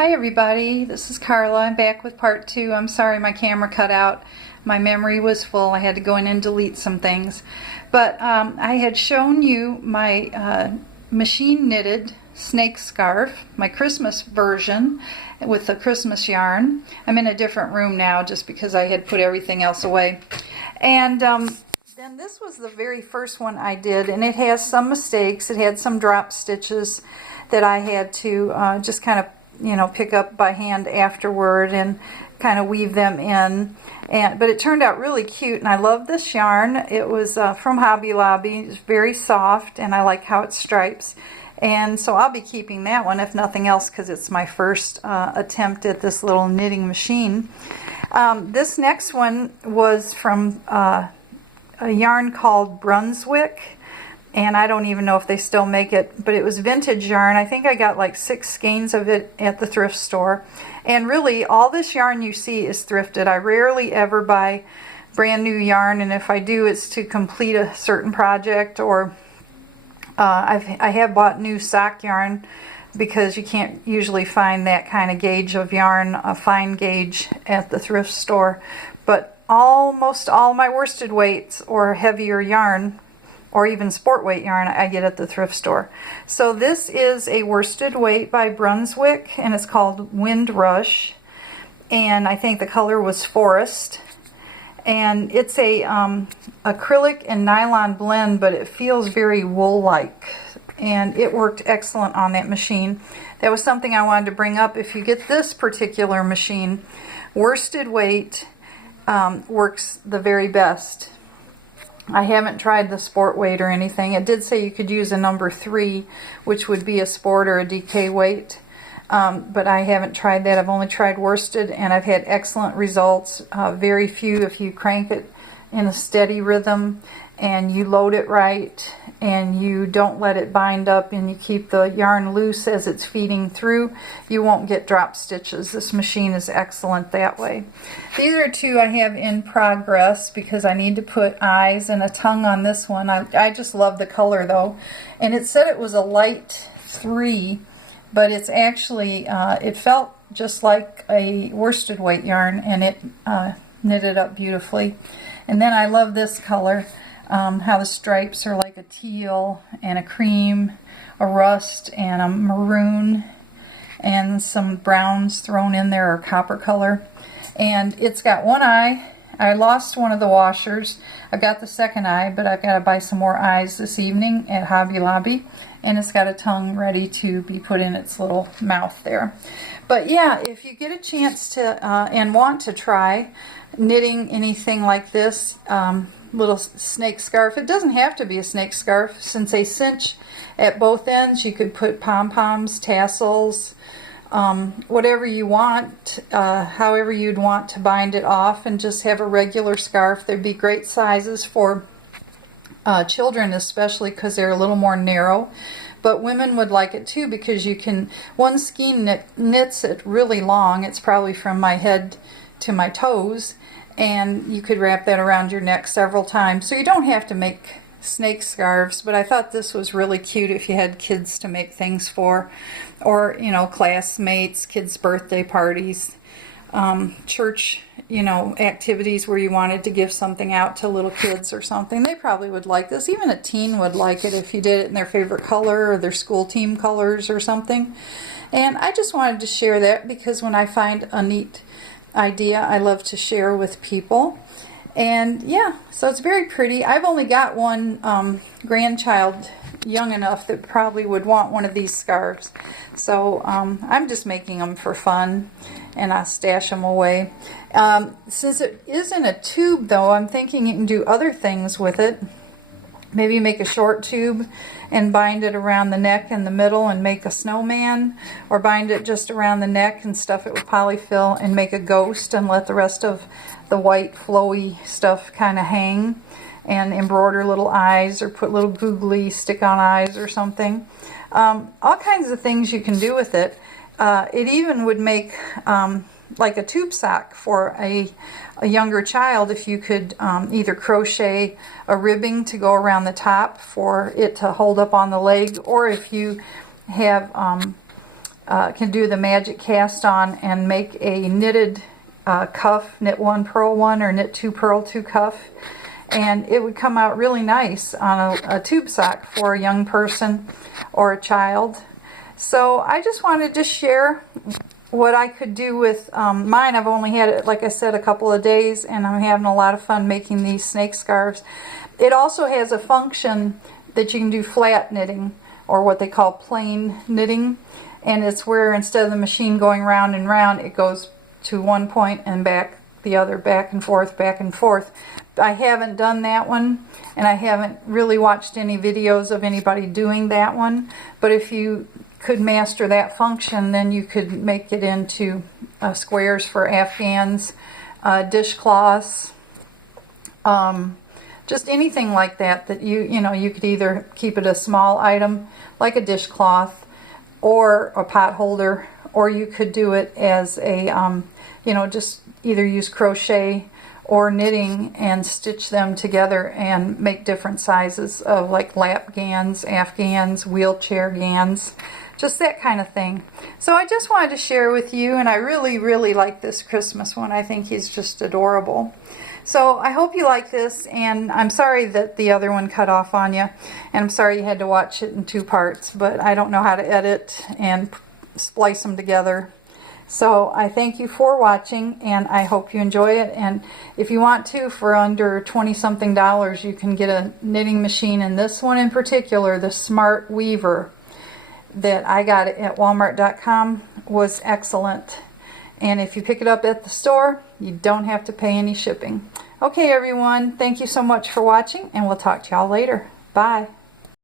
Hi everybody, this is Carla. I'm back with part 2. I'm sorry my camera cut out. My memory was full. I had to go in and delete some things. But I had shown you my machine knitted snake scarf, my Christmas version with the Christmas yarn. I'm in a different room now just because I had put everything else away. And then this was the very first one I did, and it has some mistakes. It had some drop stitches that I had to just kind of pick up by hand afterward and kind of weave them in. But it turned out really cute, and I love this yarn. It was from Hobby Lobby. It's very soft, and I like how it stripes. And so I'll be keeping that one, if nothing else, because it's my first attempt at this little knitting machine. This next one was from a yarn called Brunswick. And I don't even know if they still make it, but it was vintage yarn. I think I got like 6 skeins of it at the thrift store. And really, all this yarn you see is thrifted. I rarely ever buy brand new yarn, and if I do, it's to complete a certain project, or I have bought new sock yarn because you can't usually find that kind of gauge of yarn, a fine gauge, at the thrift store. But almost all my worsted weights or heavier yarn, or even sport weight yarn, I get at the thrift store. So this is a worsted weight by Brunswick, and it's called Wind Rush, and I think the color was Forest. And it's a acrylic and nylon blend, but it feels very wool-like, and it worked excellent on that machine. That was something I wanted to bring up. If you get this particular machine, worsted weight works the very best. I haven't tried the sport weight or anything. It did say you could use a number 3, which would be a sport or a DK weight, but I haven't tried that. I've only tried worsted, and I've had excellent results. Very few, if you crank it in a steady rhythm and you load it right and you don't let it bind up and you keep the yarn loose as it's feeding through, you won't get drop stitches. This machine is excellent that way. These are 2 I have in progress because I need to put eyes and a tongue on this one. I just love the color though, and it said it was a light 3, but it's actually it felt just like a worsted weight yarn, and it knitted up beautifully. And then I love this color. How the stripes are like a teal and a cream, a rust and a maroon, and some browns thrown in there, or copper color. And it's got one eye. I lost one of the washers. I got the second eye, but I've got to buy some more eyes this evening at Hobby Lobby. And it's got a tongue ready to be put in its little mouth there. But yeah, if you get a chance to and want to try knitting anything like this, little snake scarf. It doesn't have to be a snake scarf. Since they cinch at both ends, you could put pom-poms, tassels, whatever you want, however you'd want to bind it off, and just have a regular scarf. There'd be great sizes for children, especially because they're a little more narrow. But women would like it too, because you can, one skein knits it really long. It's probably from my head to my toes, and you could wrap that around your neck several times. So you don't have to make snake scarves, but I thought this was really cute if you had kids to make things for, or classmates, kids' birthday parties, church activities where you wanted to give something out to little kids or something. They probably would like this. Even a teen would like it if you did it in their favorite color or their school team colors or something. And I just wanted to share that because when I find a neat idea, I love to share with people. And yeah, so it's very pretty. I've only got one grandchild young enough that probably would want one of these scarves. So I'm just making them for fun, and I stash them away. Since it is in a tube though, I'm thinking you can do other things with it. Maybe make a short tube and bind it around the neck and the middle and make a snowman, or bind it just around the neck and stuff it with polyfill and make a ghost and let the rest of the white flowy stuff kind of hang, and embroider little eyes or put little googly stick-on eyes or something. All kinds of things you can do with it. It even would make like a tube sock for a younger child if you could either crochet a ribbing to go around the top for it to hold up on the leg, or if you have can do the magic cast on and make a knitted cuff, knit 1 purl 1 or knit 2 purl 2 cuff, and it would come out really nice on a tube sock for a young person or a child. So I just wanted to share what I could do with mine. I've only had it, like I said, a couple of days, and I'm having a lot of fun making these snake scarves. It also has a function that you can do flat knitting, or what they call plain knitting, and it's where instead of the machine going round and round, it goes to one point and back the other, back and forth, back and forth. I haven't done that one, and I haven't really watched any videos of anybody doing that one, but if you could master that function, then you could make it into squares for Afghans, dishcloths, just anything like that, that you could either keep it a small item like a dishcloth or a pot holder, or you could do it as a just either use crochet or knitting and stitch them together and make different sizes of like lap gans, Afghans, wheelchair gans, just that kind of thing. So I just wanted to share with you, and I really, really like this Christmas one. I think he's just adorable. So I hope you like this, and I'm sorry that the other one cut off on you, and I'm sorry you had to watch it in 2 parts, but I don't know how to edit and splice them together. So I thank you for watching, and I hope you enjoy it. And if you want to, for under $20-something, you can get a knitting machine. And this one in particular, the Smart Weaver that I got at Walmart.com, was excellent. And if you pick it up at the store, you don't have to pay any shipping. Okay, everyone, thank you so much for watching, and we'll talk to y'all later. Bye.